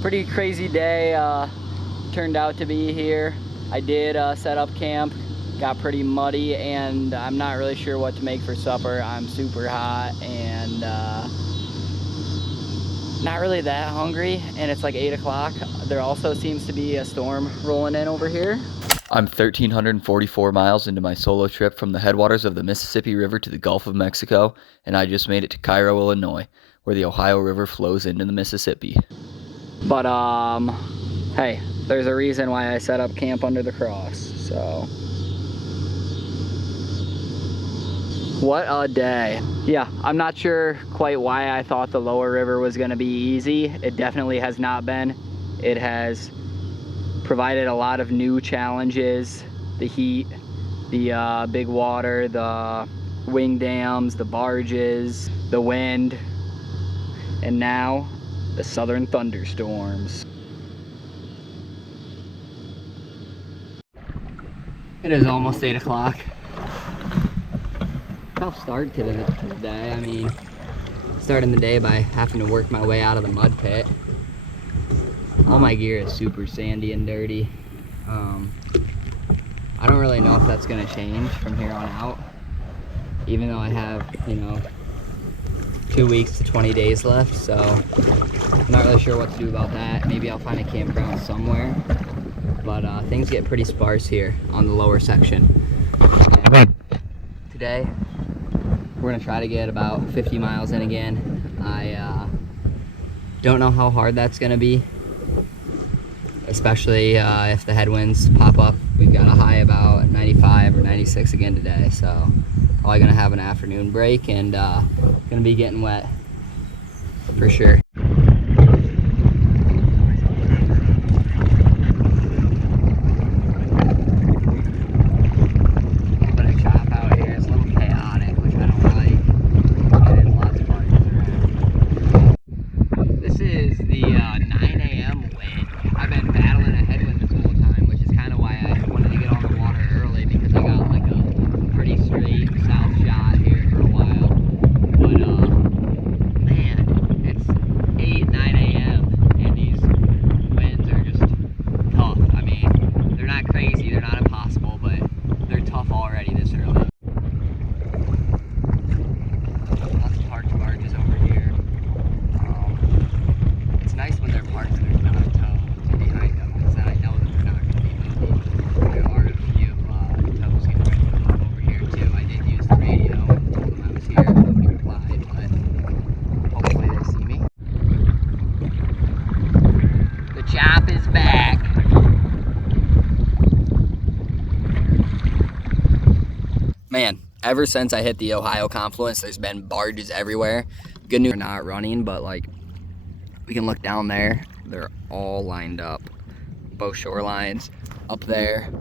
Pretty crazy day turned out to be here. I did set up camp, got pretty muddy, and I'm not really sure what to make for supper. I'm super hot and not really that hungry, and it's like 8 o'clock. There also seems to be a storm rolling in over here. I'm 1,344 miles into my solo trip from the headwaters of the Mississippi River to the Gulf of Mexico, and I just made it to Cairo, Illinois, where the Ohio River flows into the Mississippi. But hey, there's a reason why I set up camp under the cross, so. What a day. Yeah, I'm not sure quite why I thought the lower river was gonna be easy. It definitely has not been. It has provided a lot of new challenges. The heat, the big water, the wing dams, the barges, the wind, and now the southern thunderstorms. It is almost 8 o'clock. Tough start to the day. I mean, starting the day by having to work my way out of the mud pit. All my gear is super sandy and dirty. I don't really know if that's gonna change from here on out, even though I have, 2 weeks to 20 days left, so I'm not really sure what to do about that. Maybe I'll find a campground somewhere, but things get pretty sparse here on the lower section. And today, we're gonna try to get about 50 miles in again. I don't know how hard that's gonna be, especially if the headwinds pop up. We've got a high about 95 or 96 again today, so probably gonna have an afternoon break and gonna be getting wet for sure. Man, ever since I hit the Ohio Confluence, there's been barges everywhere. Good news, they're not running, but like, we can look down there. They're all lined up. Both shorelines up there,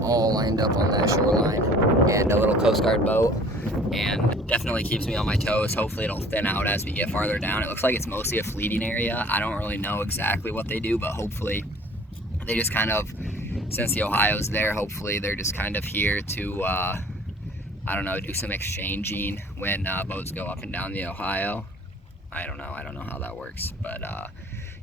all lined up on that shoreline. And a little Coast Guard boat. And definitely keeps me on my toes. Hopefully it'll thin out as we get farther down. It looks like it's mostly a fleeting area. I don't really know exactly what they do, but hopefully they just kind of, since the Ohio's there, hopefully they're just kind of here to, I don't know, do some exchanging when boats go up and down the Ohio. I don't know how that works, but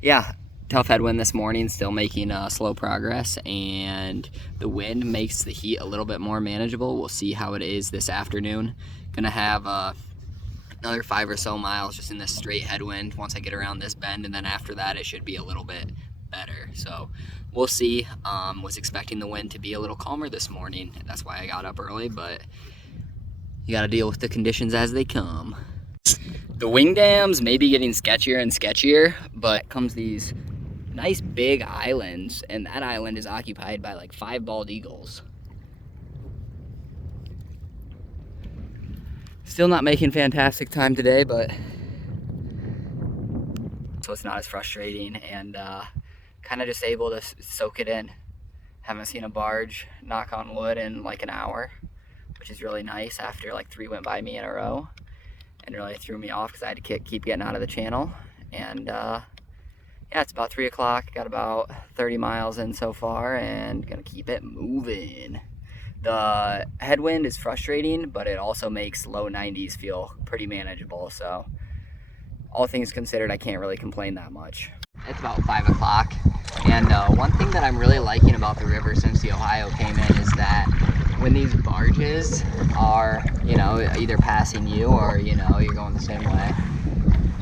yeah, tough headwind this morning, still making slow progress, and the wind makes the heat a little bit more manageable. We'll see how it is this afternoon. Gonna have another 5 or so miles just in this straight headwind once I get around this bend, and then after that it should be a little bit better. So we'll see. Was expecting the wind to be a little calmer this morning. That's why I got up early, but you got to deal with the conditions as they come. The wing dams may be getting sketchier and sketchier, but comes these nice big islands, and that island is occupied by like 5 bald eagles. Still not making fantastic time today, but so it's not as frustrating, and kind of just able to soak it in. Haven't seen a barge, knock on wood, in like an hour, which is really nice after like 3 went by me in a row, and really threw me off because I had to keep getting out of the channel. And yeah, it's about 3 o'clock, got about 30 miles in so far, and gonna keep it moving. The headwind is frustrating, but it also makes low 90s feel pretty manageable, so all things considered, I can't really complain that much. It's about 5 o'clock. And one thing that I'm really liking about the river since the Ohio came in is that when these barges are, you know, either passing you or, you know, you're going the same way,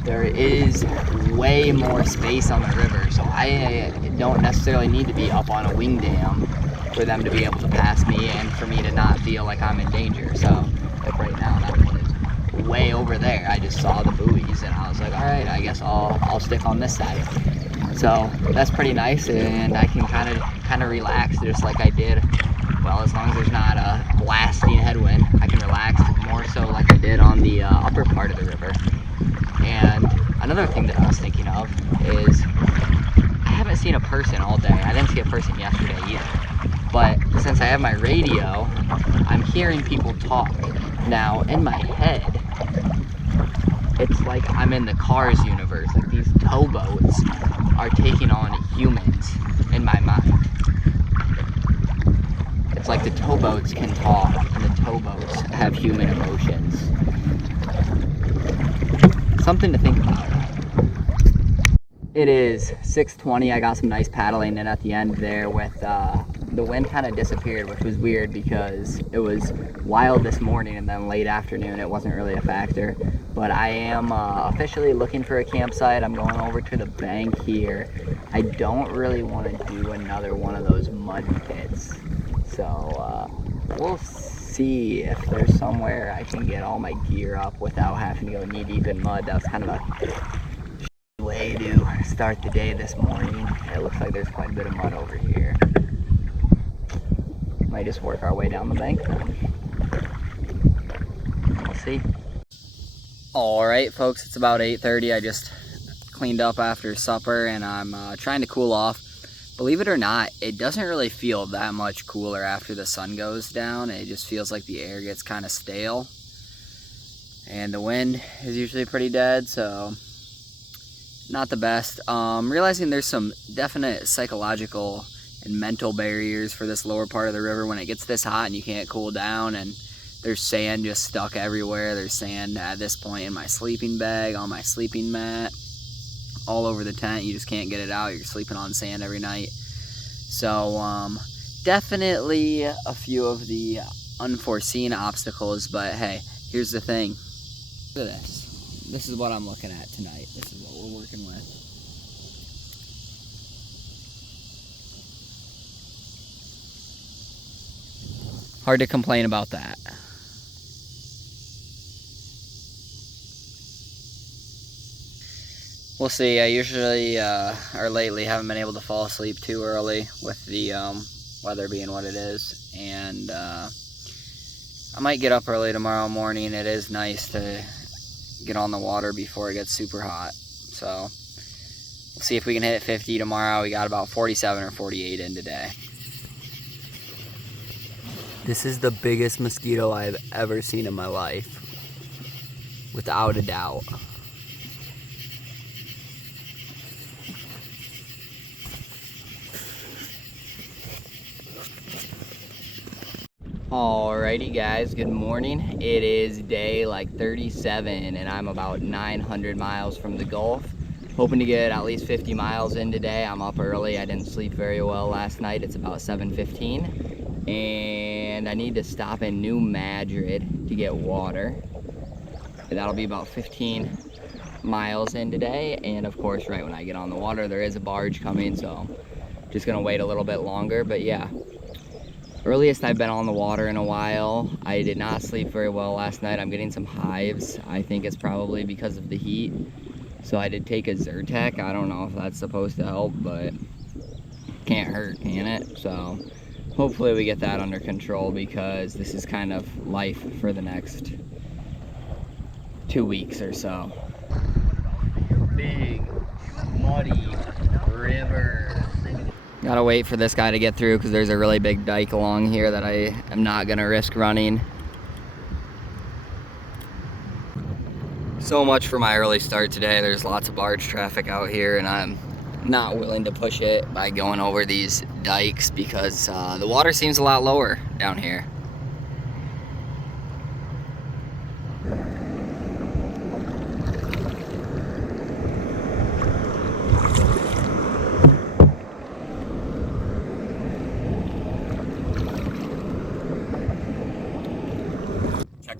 there is way more space on the river. So I don't necessarily need to be up on a wing dam for them to be able to pass me and for me to not feel like I'm in danger. So like right now, that one is way over there. I just saw the buoys and I was like, all right, I guess I'll stick on this side. So that's pretty nice, and I can kind of relax just like I did. Well, as long as there's not a blasting headwind, I can relax more so like I did on the upper part of the river. And another thing that I was thinking of is I haven't seen a person all day. I didn't see a person yesterday either. But since I have my radio, I'm hearing people talk. Now, in my head, it's like I'm in the Cars universe. Like these towboats are taking on humans in my mind. It's like the towboats can talk and the towboats have human emotions. Something to think about. It is 6:20. I got some nice paddling in at the end there with the wind kind of disappeared, which was weird because it was wild this morning and then late afternoon it wasn't really a factor. But I am officially looking for a campsite. I'm going over to the bank here. I don't really want to do another one of those mud pits. So we'll see if there's somewhere I can get all my gear up without having to go knee deep in mud. That was kind of a way to start the day this morning. It looks like there's quite a bit of mud over here. Might just work our way down the bank then. We'll see. Alright folks, it's about 8:30. I just cleaned up after supper and I'm trying to cool off. Believe it or not, it doesn't really feel that much cooler after the sun goes down. It just feels like the air gets kind of stale. And the wind is usually pretty dead, so not the best. Realizing there's some definite psychological and mental barriers for this lower part of the river when it gets this hot and you can't cool down, and there's sand just stuck everywhere. There's sand at this point in my sleeping bag, on my sleeping mat, all over the tent. You just can't get it out. You're sleeping on sand every night. So definitely a few of the unforeseen obstacles, but hey, here's the thing. Look at this. This is what I'm looking at tonight. This is what we're working with. Hard to complain about that. We'll see. I usually, or lately, haven't been able to fall asleep too early with the weather being what it is. And I might get up early tomorrow morning. It is nice to get on the water before it gets super hot. So we'll see if we can hit 50 tomorrow. We got about 47 or 48 in today. This is the biggest mosquito I've ever seen in my life, without a doubt. Alrighty guys, good morning. It is day like 37 and I'm about 900 miles from the Gulf. Hoping to get at least 50 miles in today. I'm up early. I didn't sleep very well last night. It's about 7:15. And I need to stop in New Madrid to get water. That'll be about 15 miles in today. And of course, right when I get on the water, there is a barge coming. So just gonna wait a little bit longer, but yeah. Earliest I've been on the water in a while. I did not sleep very well last night. I'm getting some hives. I think it's probably because of the heat. So I did take a Zyrtec. I don't know if that's supposed to help, but can't hurt, can it? So hopefully we get that under control because this is kind of life for the next 2 weeks or so. Big, muddy river. Gotta wait for this guy to get through because there's a really big dike along here that I am not gonna risk running. So much for my early start today. There's lots of barge traffic out here and I'm not willing to push it by going over these dikes because the water seems a lot lower down here.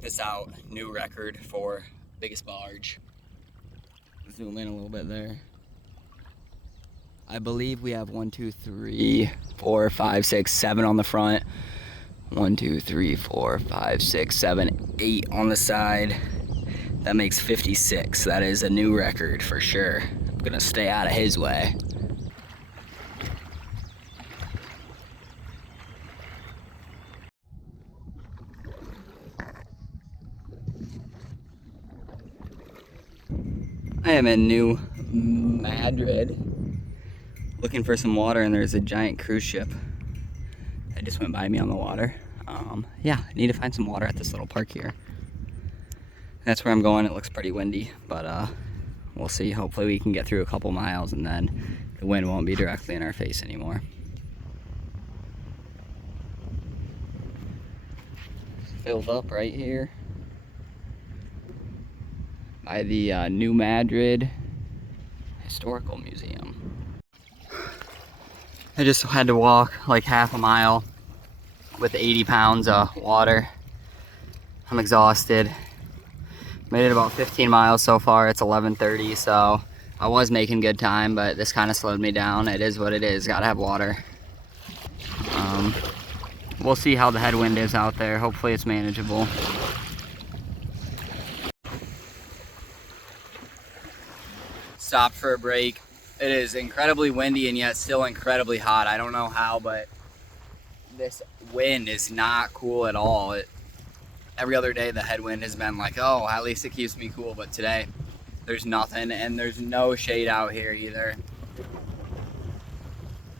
this out. New record for biggest barge. Zoom in a little bit there. I believe we have 1, 2, 3, 4, 5, 6, 7 on the front. 1, 2, 3, 4, 5, 6, 7, 8 on the side. That makes 56. That is a new record for sure. I'm gonna stay out of his way. I am in New Madrid looking for some water, and there's a giant cruise ship that just went by me on the water. Yeah, I need to find some water at this little park here. That's where I'm going. It looks pretty windy, but we'll see. Hopefully we can get through a couple miles and then the wind won't be directly in our face anymore. It's filled up right here by the New Madrid Historical Museum. I just had to walk like half a mile with 80 pounds of water. I'm exhausted. Made it about 15 miles so far. It's 11:30, so I was making good time, but this kind of slowed me down. It is what it is. Gotta have water. We'll see how the headwind is out there. Hopefully it's manageable. Stopped for a break. It is incredibly windy and yet still incredibly hot. I don't know how, but this wind is not cool at all. Every other day the headwind has been like, oh, at least it keeps me cool, but today there's nothing, and there's no shade out here either.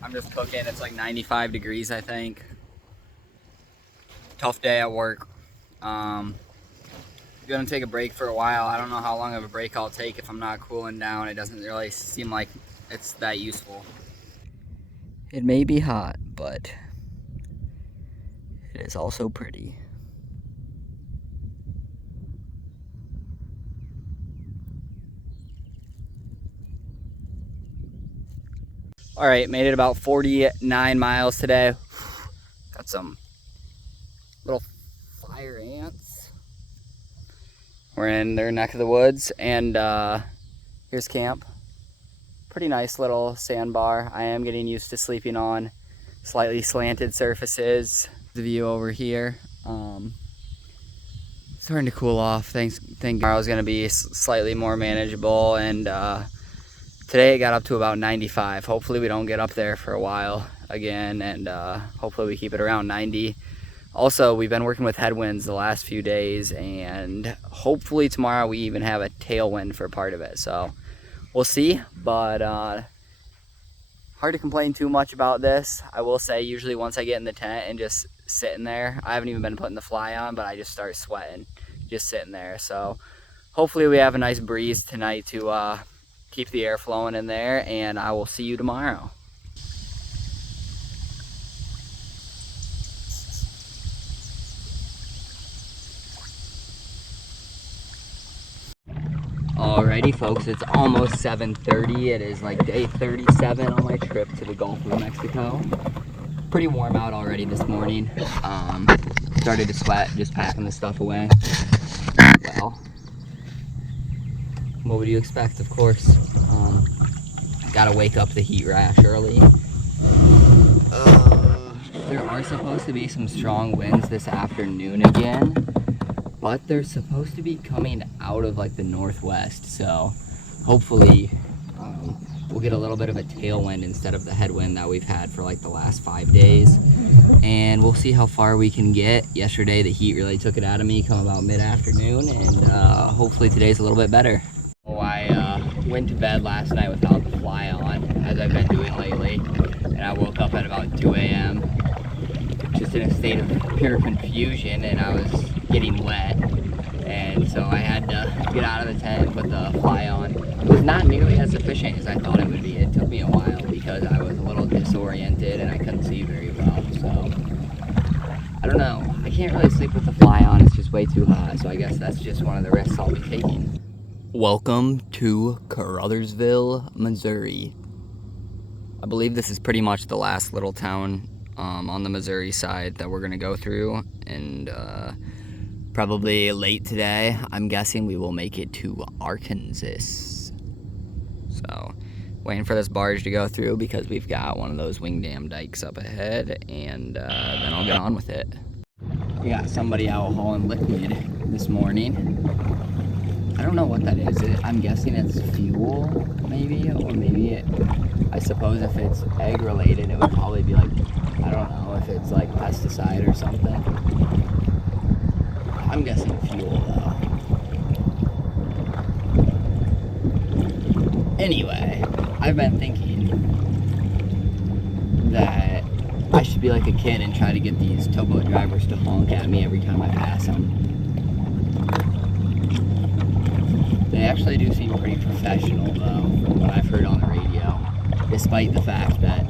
I'm just cooking. It's like 95 degrees, I think. Tough day at work. Gonna take a break for a while. I don't know how long of a break I'll take if I'm not cooling down. It doesn't really seem like it's that useful. It may be hot, but it is also pretty. All right, made it about 49 miles today. Got some little fire ants. We're in their neck of the woods, and here's camp. Pretty nice little sandbar. I am getting used to sleeping on slightly slanted surfaces. The view over here. Starting to cool off. Think tomorrow's gonna be slightly more manageable, and today it got up to about 95. Hopefully we don't get up there for a while again, and hopefully we keep it around 90. Also, we've been working with headwinds the last few days, and hopefully tomorrow we even have a tailwind for part of it. So we'll see, but hard to complain too much about this. I will say, usually once I get in the tent and just sitting there, I haven't even been putting the fly on, but I just start sweating just sitting there. So hopefully we have a nice breeze tonight to keep the air flowing in there, and I will see you tomorrow. Alrighty folks, it's almost 7:30. It is like day 37 on my trip to the Gulf of Mexico. Pretty warm out already this morning. Started to sweat just packing the stuff away. Well, what would you expect, of course? Gotta wake up the heat rash early. There are supposed to be some strong winds this afternoon again, but they're supposed to be coming out of like the northwest, so hopefully we'll get a little bit of a tailwind instead of the headwind that we've had for like the last 5 days, and we'll see how far we can get. Yesterday the heat really took it out of me come about mid-afternoon, and hopefully today's a little bit better. I went to bed last night without the fly on, as I've been doing lately, and I woke up at about 2 a.m. just in a state of pure confusion, and I was getting wet, and so I had to get out of the tent and put the fly on. It was not nearly as efficient as I thought it would be. It took me a while because I was a little disoriented and I couldn't see very well, so I don't know. I can't really sleep with the fly on. It's just way too hot, so I guess that's just one of the risks I'll be taking. Welcome to Caruthersville, Missouri. I believe this is pretty much the last little town on the Missouri side that we're gonna go through, and Probably late today. I'm guessing we will make it to Arkansas. So, waiting for this barge to go through because we've got one of those wing dam dikes up ahead, and then I'll get on with it. We got somebody out hauling liquid this morning. I don't know what that is. I'm guessing it's fuel, maybe, or maybe I suppose if it's egg related, it would probably be like, I don't know, if it's like pesticide or something. I'm guessing fuel though. Anyway, I've been thinking that I should be like a kid and try to get these towboat drivers to honk at me every time I pass them. They actually do seem pretty professional though, from what I've heard on the radio, despite the fact that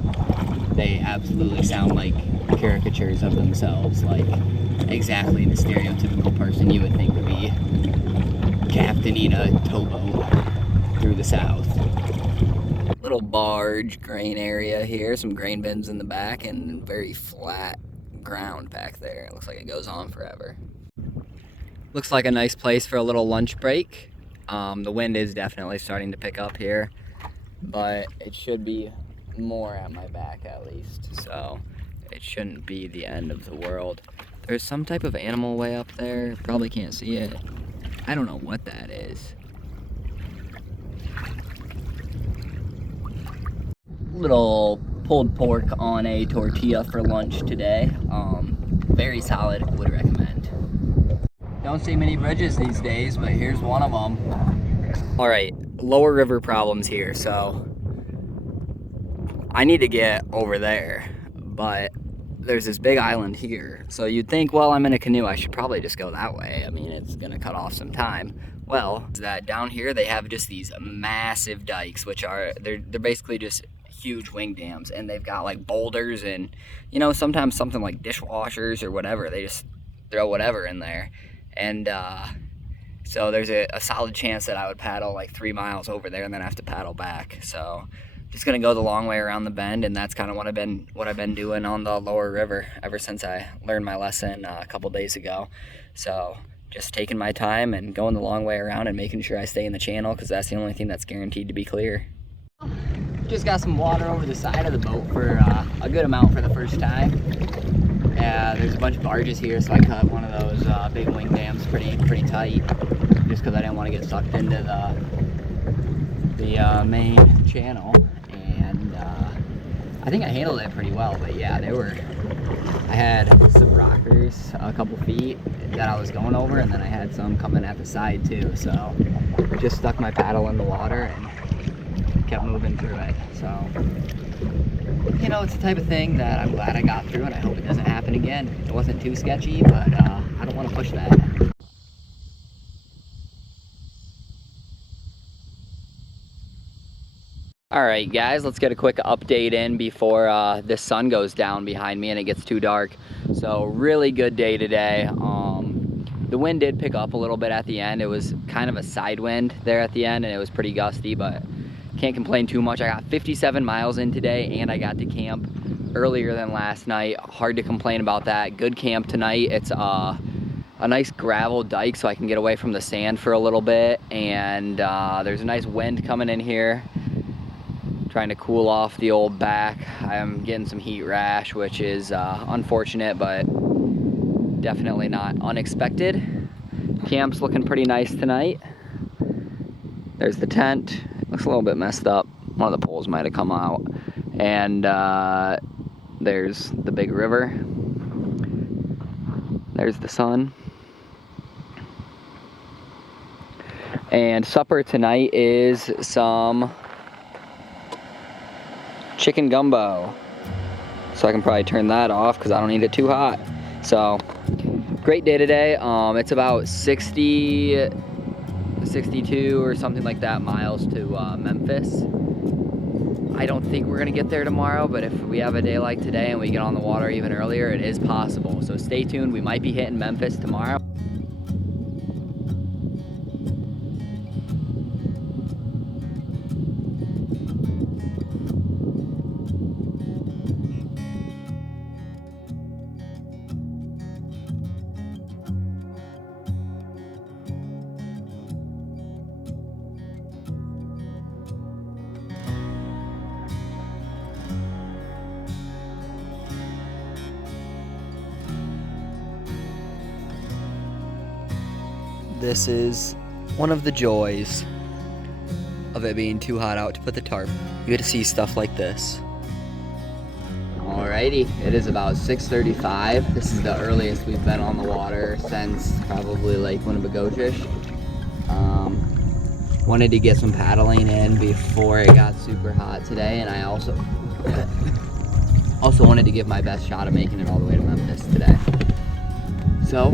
they absolutely sound like caricatures of themselves, like exactly the stereotypical person you would think would be captaining a towboat through the South. Little barge grain area here, some grain bins in the back, and very flat ground back there. It looks like it goes on forever. Looks like a nice place for a little lunch break. The wind is definitely starting to pick up here, but it should be more at my back at least, so it shouldn't be the end of the world. There's some type of animal way up there. Probably can't see it. I don't know what that is. Little pulled pork on a tortilla for lunch today. Very solid, would recommend. Don't see many bridges these days, but here's one of them. All right, lower river problems here. So I need to get over there, but there's this big island here. So you'd think, well, I'm in a canoe, I should probably just go that way. I mean, it's gonna cut off some time. Well, that down here they have just these massive dikes, which are, they're basically just huge wing dams, and they've got like boulders and, you know, sometimes something like dishwashers or whatever. They just throw whatever in there. And so there's a solid chance that I would paddle like 3 miles over there and then have to paddle back. So just gonna go the long way around the bend, and that's kind of what I've been doing on the lower river ever since I learned my lesson a couple days ago. So just taking my time and going the long way around and making sure I stay in the channel, because that's the only thing that's guaranteed to be clear. Just got some water over the side of the boat for a good amount for the first time. There's a bunch of barges here, so I cut one of those big wing dams pretty tight, just because I didn't want to get sucked into the main channel. And I think I handled it pretty well, but yeah, I had some rockers a couple feet that I was going over, and then I had some coming at the side too, so just stuck my paddle in the water and kept moving through it. So, you know, it's the type of thing that I'm glad I got through, and I hope it doesn't happen again. It wasn't too sketchy, but I don't want to push that. Alright guys, let's get a quick update in before the sun goes down behind me and it gets too dark. So really good day today. The wind did pick up a little bit at the end. It was kind of a side wind there at the end, and it was pretty gusty, but can't complain too much. I got 57 miles in today, and I got to camp earlier than last night. Hard to complain about that. Good camp tonight. It's a nice gravel dike, so I can get away from the sand for a little bit, and there's a nice wind coming in here. Trying to cool off the old back. I'm getting some heat rash, which is unfortunate, but definitely not unexpected. Camp's looking pretty nice tonight. There's the tent. Looks a little bit messed up. One of the poles might have come out. And there's the big river. There's the sun. And supper tonight is some chicken gumbo. So I can probably turn that off because I don't need it too hot. So great day today. It's about 62 or something like that miles to Memphis. I don't think we're gonna get there tomorrow, but if we have a day like today and we get on the water even earlier, it is possible. So stay tuned. We might be hitting Memphis tomorrow. This is one of the joys of it being too hot out to put the tarp. You get to see stuff like this. Alrighty, it is about 6:35. This is the earliest we've been on the water since probably Lake Winnebagochish. Wanted to get some paddling in before it got super hot today, and I also wanted to give my best shot at making it all the way to Memphis today. So,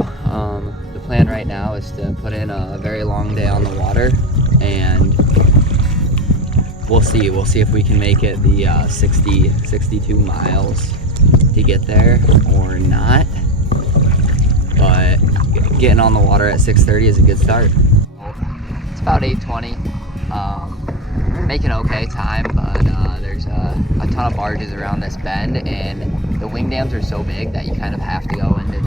the plan right now is to put in a very long day on the water, and we'll see if we can make it the 62 miles to get there or not. But getting on the water at 6:30 is a good start. It's about 8:20. Making okay time, but there's a ton of barges around this bend, and the wing dams are so big that you kind of have to go into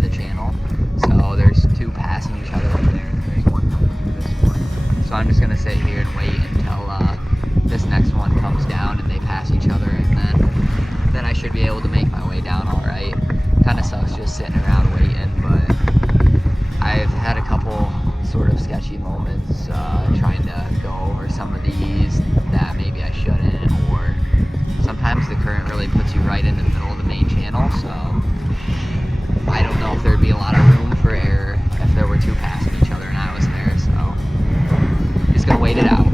the channel. So there's two passing each other over there, and there's one coming through this one. So I'm just gonna sit here and wait until this next one comes down and they pass each other, and then I should be able to make my way down all right. Kind of sucks just sitting around waiting, but I've had a couple sort of sketchy moments trying to go over some of these that maybe I shouldn't, or sometimes the current really puts you right in the middle of the main channel, so I don't know if there'd be a lot of room for error if there were two passing each other and I was there, so just gonna wait it out.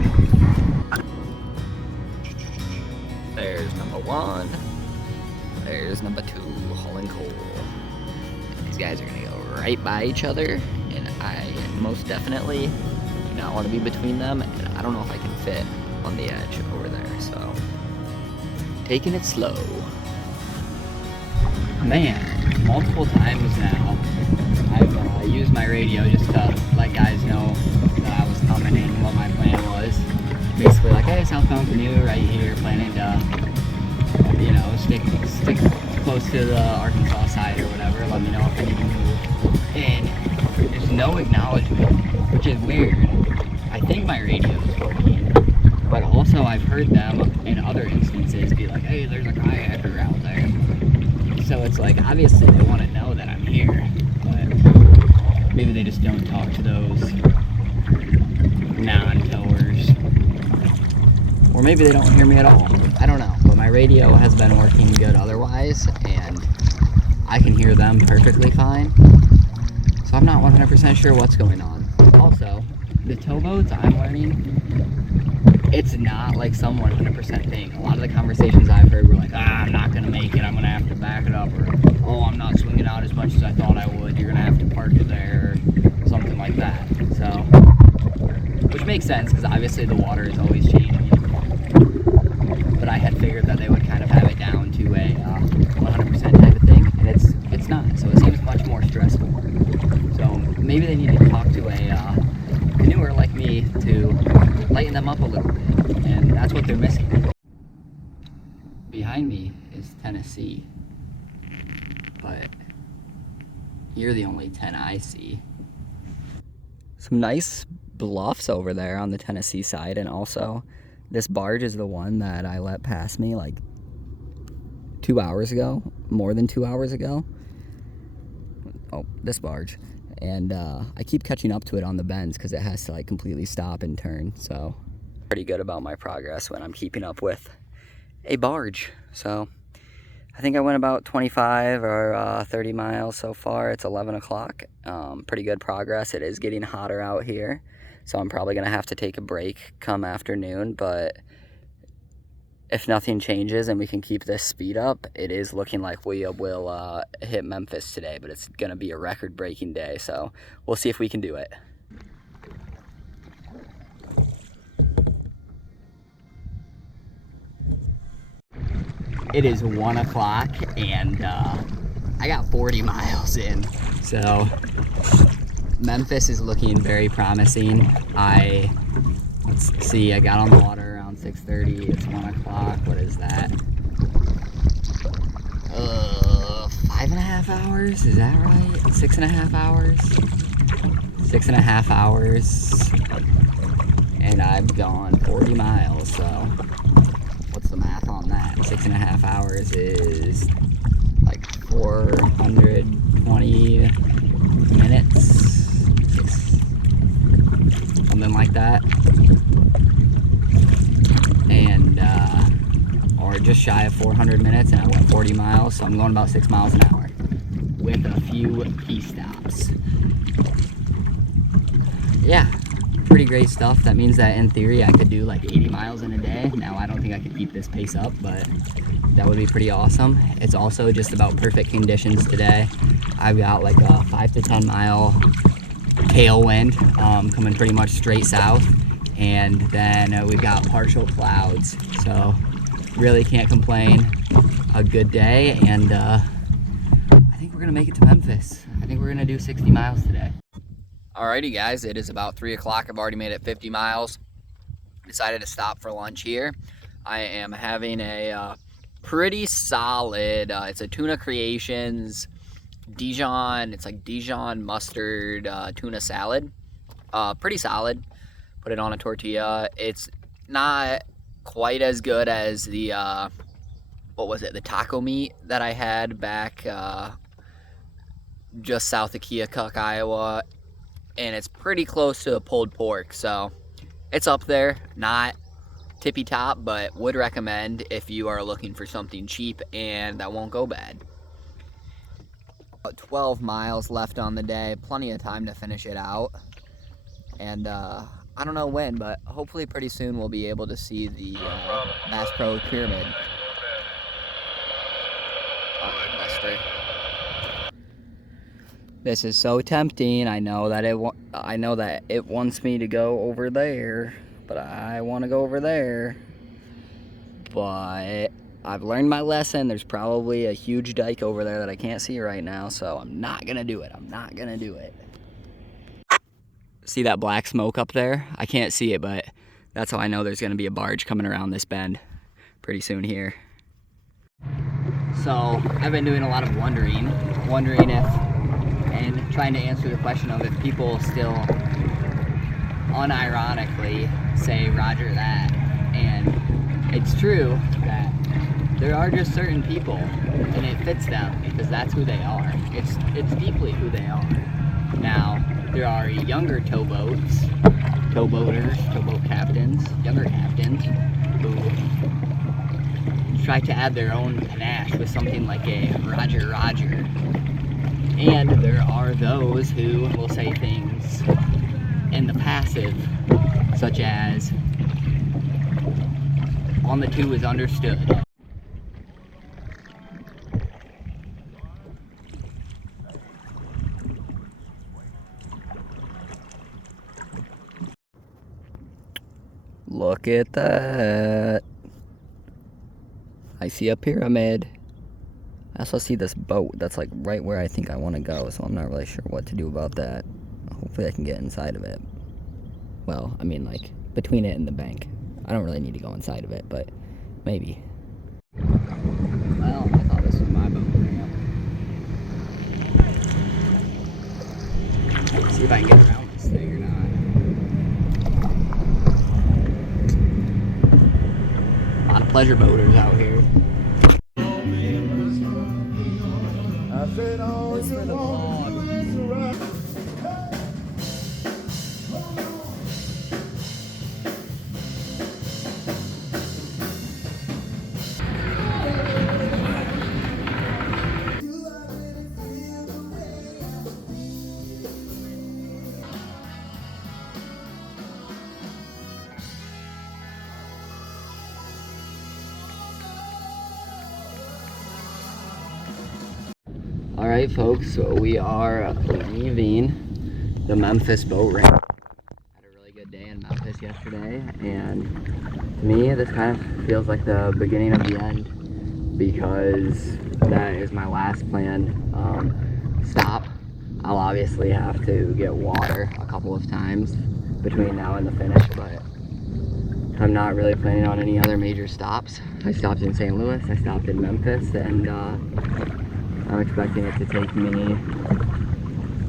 There's number one. There's number two, hauling coal. These guys are gonna go right by each other, and I most definitely do not want to be between them, and I don't know if I can fit on the edge over there, so taking it slow. Man, multiple times now I've used my radio just to let guys know that I was coming and what my plan was. Basically like, hey, southbound canoe right here, planning to, you know, stick close to the Arkansas side or whatever, let me know if I need to move. And there's no acknowledgement, which is weird. I think my radio is working, but also I've heard them in other instances be like, hey, there's a kayaker out there. So it's like, obviously they want to know that I'm here, but maybe they just don't talk to those non-towers. Or maybe they don't hear me at all. I don't know, but my radio has been working good otherwise, and I can hear them perfectly fine. So I'm not 100% sure what's going on. Also, the towboats I'm learning, it's not like some 100% thing. A lot of the conversations I've heard were like, I'm not gonna make it, I'm gonna have to back it up, or oh, I'm not swinging out as much as I thought I would, you're gonna have to park it there, or something like that. So, which makes sense, because obviously the water is always changing. But I had figured that they would kind of have it down to a 100% type of thing, and it's not, so it seems much more stressful. So maybe they need to talk to a canoeer like me to lighten them up a little bit, and that's what they're missing. Behind me is Tennessee, but you're the only 10 I see. Some nice bluffs over there on the Tennessee side, and also this barge is the one that I let pass me like 2 hours ago, more than 2 hours ago. Oh, this barge. And I keep catching up to it on the bends because it has to like completely stop and turn. So pretty good about my progress when I'm keeping up with a barge. So I think I went about 25 or 30 miles so far. It's 11 o'clock. Pretty good progress. It is getting hotter out here, so I'm probably gonna have to take a break come afternoon, but if nothing changes and we can keep this speed up, it is looking like we will hit Memphis today, but it's gonna be a record-breaking day, so we'll see if we can do it. It is 1 o'clock and I got 40 miles in, so Memphis is looking very promising. Let's see, I got on the water around 6:30. It's 1 o'clock. What is that? 5.5 hours? Is that right? 6.5 hours? 6.5 hours. And I've gone 40 miles, so what's the math on that? 6.5 hours is like 420 minutes. something like that. And or just shy of 400 minutes, and I went 40 miles, so I'm going about 6 miles an hour with a few key stops. Yeah, pretty great stuff. That means that in theory I could do like 80 miles in a day. Now I don't think I could keep this pace up, but that would be pretty awesome. It's also just about perfect conditions today. I've got like a 5 to 10 mile tailwind coming pretty much straight south, and then we've got partial clouds, so really can't complain. A good day, and I think we're gonna make it to Memphis. I think we're gonna do 60 miles today. Alrighty guys, it is about 3 o'clock. I've already made it 50 miles. Decided to stop for lunch here. I am having a pretty solid, it's a Tuna Creations Dijon, it's like Dijon mustard tuna salad. Pretty solid. Put it on a tortilla. It's not quite as good as the, what was it, the taco meat that I had back just south of Keokuk, Iowa. And it's pretty close to a pulled pork, so it's up there. Not tippy top, but would recommend if you are looking for something cheap and that won't go bad. About 12 miles left on the day, plenty of time to finish it out. And I don't know when, but hopefully pretty soon we'll be able to see the Bass Pro Pyramid. Alright, Buster. This is so tempting. I know that it wants me to go over there, but I want to go over there. But I've learned my lesson. There's probably a huge dike over there that I can't see right now, so I'm not gonna do it. I'm not gonna do it. See that black smoke up there? I can't see it, but that's how I know there's gonna be a barge coming around this bend pretty soon here. So I've been doing a lot of wondering if, and trying to answer the question of if people still unironically say Roger that. And it's true that there are just certain people, and it fits them because that's who they are. It's deeply who they are. Now, there are younger towboaters, towboat captains, younger captains, who try to add their own panache with something like a Roger Roger. And there are those who will say things in the passive, such as, on the two is understood. Look at that. I see a pyramid. I also see this boat that's like right where I think I want to go, so I'm not really sure what to do about that. Hopefully I can get inside of it. Well, I mean like between it and the bank. I don't really need to go inside of it, but maybe. Well, I thought this was my boat. Let's see if I can get around this thing or not. A lot of pleasure boaters out here. This for the vlog. Alright folks, so we are leaving the Memphis boat ramp. Had a really good day in Memphis yesterday, and to me this kind of feels like the beginning of the end, because that is my last planned stop. I'll obviously have to get water a couple of times between now and the finish, but I'm not really planning on any other major stops. I stopped in St. Louis, I stopped in Memphis, and I'm expecting it to take me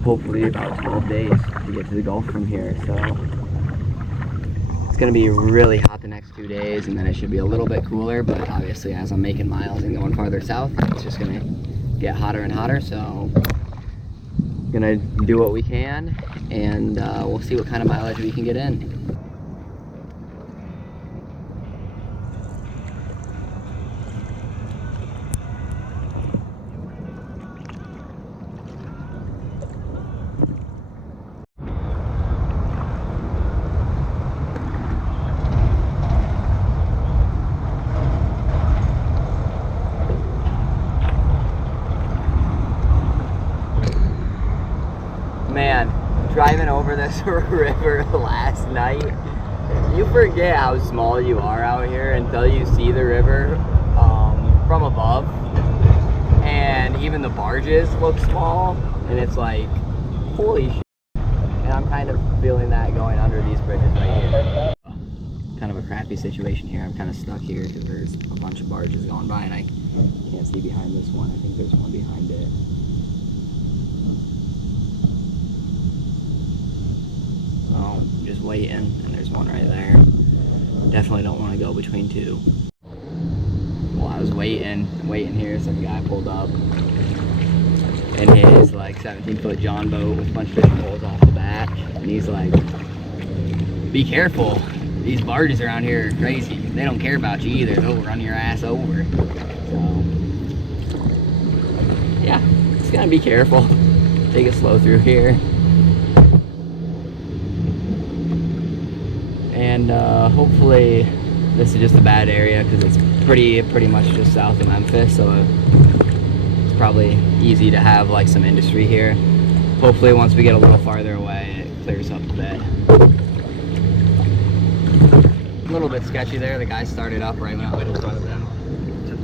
hopefully about 12 days to get to the Gulf from here. So it's going to be really hot the next 2 days, and then it should be a little bit cooler, but obviously as I'm making miles and going farther south, it's just going to get hotter and hotter. So Gonna do what we can, and we'll see what kind of mileage we can get in. Man, driving over this river last night, you forget how small you are out here until you see the river from above. And even the barges look small, and it's like, holy shit. And I'm kind of feeling that going under these bridges right here. Kind of a crappy situation here. I'm kind of stuck here because there's a bunch of barges going by, and I can't see behind this one. I think there's one behind it. So, just waiting, and there's one right there. Definitely don't want to go between two. While I was waiting here, some guy pulled up in his like 17-foot John boat with a bunch of fishing poles off the back, and he's like, be careful, these barges around here are crazy. They don't care about you either, they'll run your ass over. So, yeah, just gotta be careful. Take it slow through here. And hopefully this is just a bad area because it's pretty much just south of Memphis, so it's probably easy to have like some industry here. Hopefully once we get a little farther away it clears up a bit. A little bit sketchy there. The guy started up right when I was in front of him.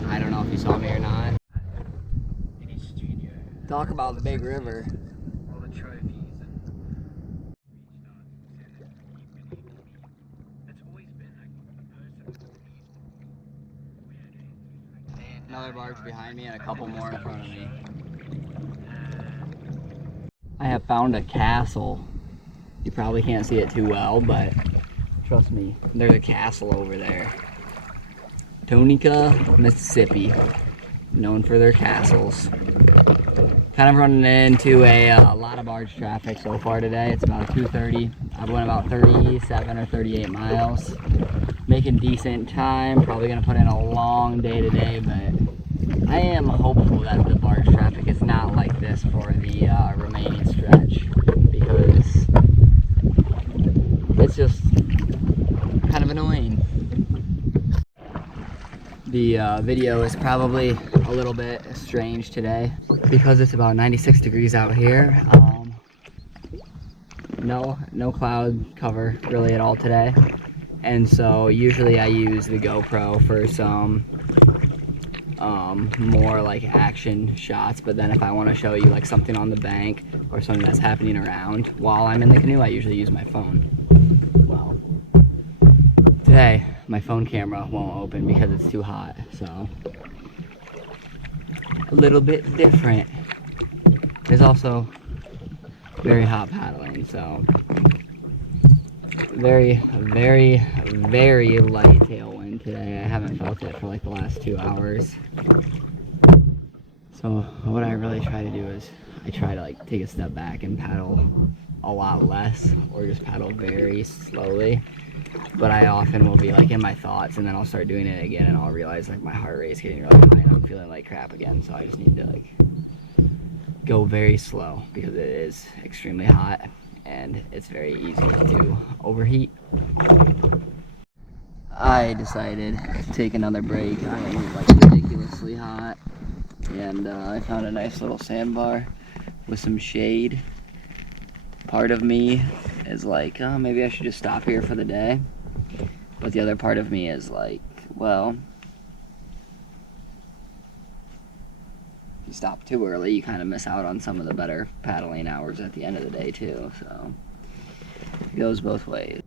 I don't know if he saw me or not. Talk about the big river. Another barge behind me and a couple more in front of me. I have found a castle. You probably can't see it too well, but trust me, there's a castle over there. Tunica, Mississippi, known for their castles. Kind of running into a lot of barge traffic so far today. It's about 2:30. I've went about 37 or 38 miles. Making decent time. Probably gonna put in a long day today, but I am hopeful that the barge traffic is not like this for the remaining stretch, because it's just kind of annoying. The video is probably a little bit strange today because it's about 96 degrees out here. No cloud cover really at all today. And so usually I use the GoPro for some more like action shots, but then if I want to show you like something on the bank or something that's happening around while I'm in the canoe, I usually use my phone. Well, today my phone camera won't open because it's too hot, so a little bit different. It's also very hot paddling, so very light tailwind today. I haven't felt it for like the last 2 hours. So what I really try to do is I try to like take a step back and paddle a lot less, or just paddle very slowly. But I often will be like in my thoughts, and then I'll start doing it again, and I'll realize like my heart rate is getting really high and I'm feeling like crap again. So I just need to like go very slow because it is extremely hot and it's very easy to overheat. I decided to take another break. I am like ridiculously hot, and I found a nice little sandbar with some shade. Part of me is like, oh, maybe I should just stop here for the day, but the other part of me is like, well, if you stop too early, you kind of miss out on some of the better paddling hours at the end of the day too, so it goes both ways.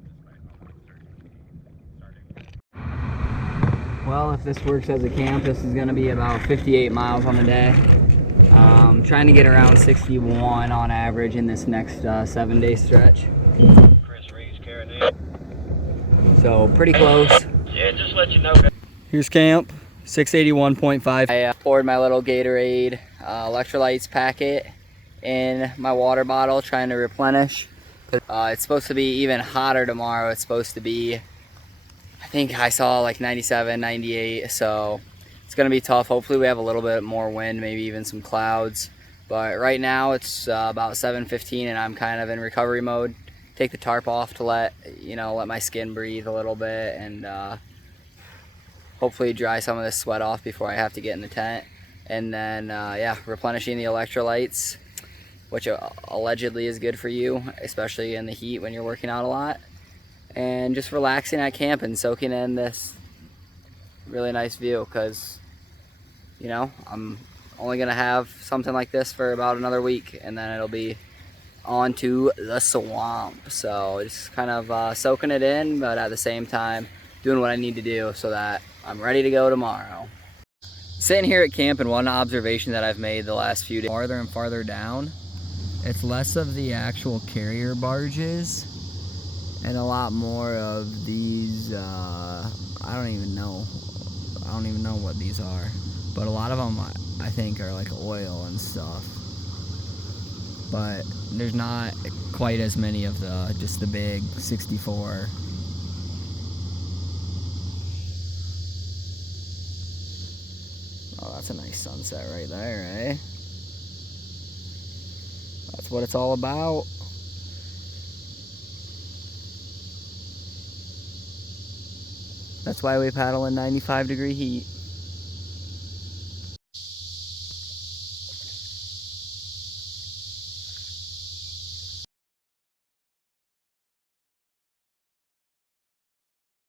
Well, if this works as a camp, this is going to be about 58 miles on the day. Trying to get around 61 on average in this next 7-day stretch. So pretty close. Yeah, just let you know. Here's camp, 681.5. I poured my little Gatorade electrolytes packet in my water bottle, trying to replenish. It's supposed to be even hotter tomorrow. It's supposed to be, I think I saw like 97, 98, so it's gonna be tough. Hopefully we have a little bit more wind, maybe even some clouds. But right now it's about 7:15 and I'm kind of in recovery mode. Take the tarp off to let my skin breathe a little bit and hopefully dry some of this sweat off before I have to get in the tent. And then yeah, replenishing the electrolytes, which allegedly is good for you, especially in the heat when you're working out a lot. And just relaxing at camp and soaking in this really nice view, because I'm only gonna have something like this for about another week, and then it'll be on to the swamp. So just kind of soaking it in, but at the same time doing what I need to do so that I'm ready to go tomorrow. Sitting here at camp, and one observation that I've made the last few days, farther and farther down, it's less of the actual carrier barges and a lot more of these, I don't even know what these are, but a lot of them I think are like oil and stuff. But there's not quite as many of just the big 64. Oh, that's a nice sunset right there, eh? That's what it's all about. That's why we paddle in 95-degree heat.